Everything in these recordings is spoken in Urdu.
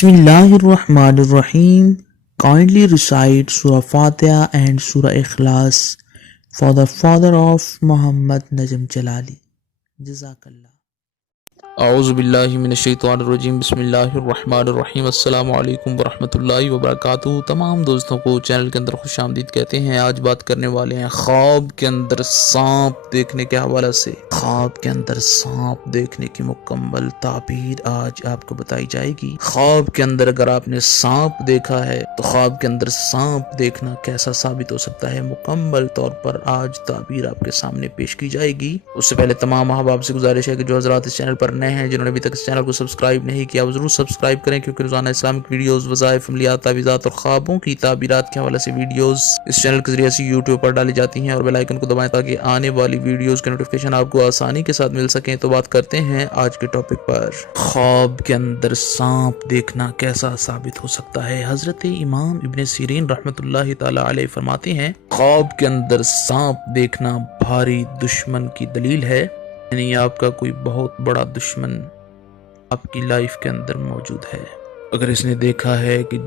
Bismillahirrahmanirrahim. Kindly recite Surah Fatiha and Surah Ikhlas for the father of Muhammad Najm Jalali. Jazakallah. اعوذ باللہ من الشیطان الرجیم بسم اللہ الرحمن الرحیم السلام علیکم ورحمۃ اللہ وبرکاتہ۔ تمام دوستوں کو چینل کے اندر خوش آمدید کہتے ہیں۔ آج بات کرنے والے ہیں خواب کے اندر سانپ دیکھنے کے حوالے سے۔ خواب کے اندر سانپ دیکھنے کی مکمل تعبیر آج آپ کو بتائی جائے گی۔ خواب کے اندر اگر آپ نے سانپ دیکھا ہے تو خواب کے اندر سانپ دیکھنا کیسا ثابت ہو سکتا ہے، مکمل طور پر آج تعبیر آپ کے سامنے پیش کی جائے گی۔ اس سے پہلے تمام احباب سے گزارش ہے کہ جو حضرات اس چینل پر نئے ہیں، جنہوں نے ابھی تک اس چینل کو سبسکرائب نہیں کیا، وہ ضرور سبسکرائب کریں، کیونکہ روزانہ اسلامک ویڈیوز، وظائف، عملیات، تعویذات اور خوابوں کی تعبیرات کے حوالے سے ویڈیوز اس چینل کے ذریعے سے یوٹیوب پر ڈالی جاتی ہیں، اور بیل آئیکن کو دبائیں تاکہ آنے والی ویڈیوز کے نوٹیفیکیشن آپ کو آسانی کے ساتھ مل سکیں۔ تو بات کرتے ہیں آج کے ٹاپک پر، خواب کے اندر سانپ دیکھنا کیسا ثابت ہو سکتا ہے۔ حضرت امام ابن سیرین رحمۃ اللہ تعالی علیہ فرماتے ہیں، خواب کے اندر سانپ دیکھنا بھاری دشمن کی دلیل ہے، یعنی آپ کا کوئی بہت بڑا دشمن آپ کی لائف کے اندر موجود ہے۔ اگر اس نے دیکھا ہے کہ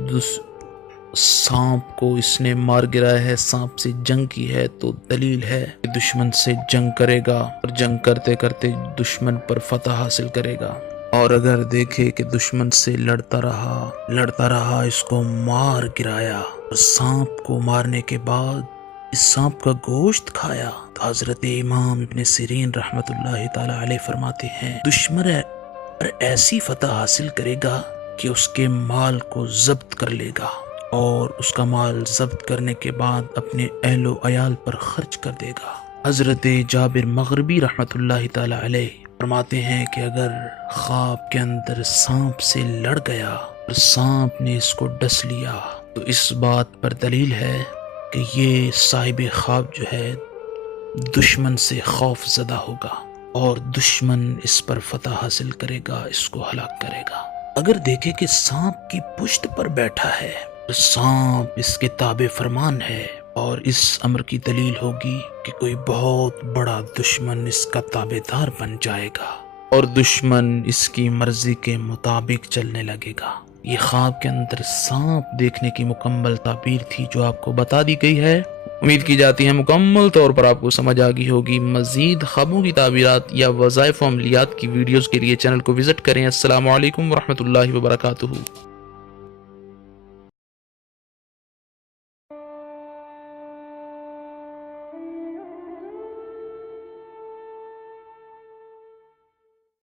سانپ کو اس نے مار گرایا ہے، سانپ سے جنگ کی ہے، تو دلیل ہے کہ دشمن سے جنگ کرے گا، اور جنگ کرتے کرتے دشمن پر فتح حاصل کرے گا۔ اور اگر دیکھے کہ دشمن سے لڑتا رہا، اس کو مار گرایا، اور سانپ کو مارنے کے بعد اس سانپ کا گوشت کھایا، تو حضرت امام ابن سیرین رحمت اللہ تعالی علیہ فرماتے ہیں، دشمن پر ایسی فتح حاصل کرے گا کہ اس کے مال کو ضبط کر لے گا، اور اس کا مال ضبط کرنے کے بعد اپنے اہل و عیال پر خرچ کر دے گا۔ حضرت جابر مغربی رحمت اللہ تعالی علیہ فرماتے ہیں کہ اگر خواب کے اندر سانپ سے لڑ گیا اور سانپ نے اس کو ڈس لیا، تو اس بات پر دلیل ہے کہ یہ صاحب خواب جو ہے دشمن سے خوف زدہ ہوگا، اور دشمن اس پر فتح حاصل کرے گا، اس کو ہلاک کرے گا۔ اگر دیکھے کہ سانپ کی پشت پر بیٹھا ہے تو سانپ اس کے تابع فرمان ہے، اور اس امر کی دلیل ہوگی کہ کوئی بہت بڑا دشمن اس کا تابع دار بن جائے گا، اور دشمن اس کی مرضی کے مطابق چلنے لگے گا۔ یہ خواب کے اندر سانپ دیکھنے کی مکمل تعبیر تھی جو آپ کو بتا دی گئی ہے۔ امید کی جاتی ہے مکمل طور پر آپ کو سمجھ آ گئی ہوگی۔ مزید خوابوں کی تعبیرات یا وظائف و عملیات کی ویڈیوز کے لیے چینل کو وزٹ کریں۔ السلام علیکم ورحمۃ اللہ وبرکاتہ۔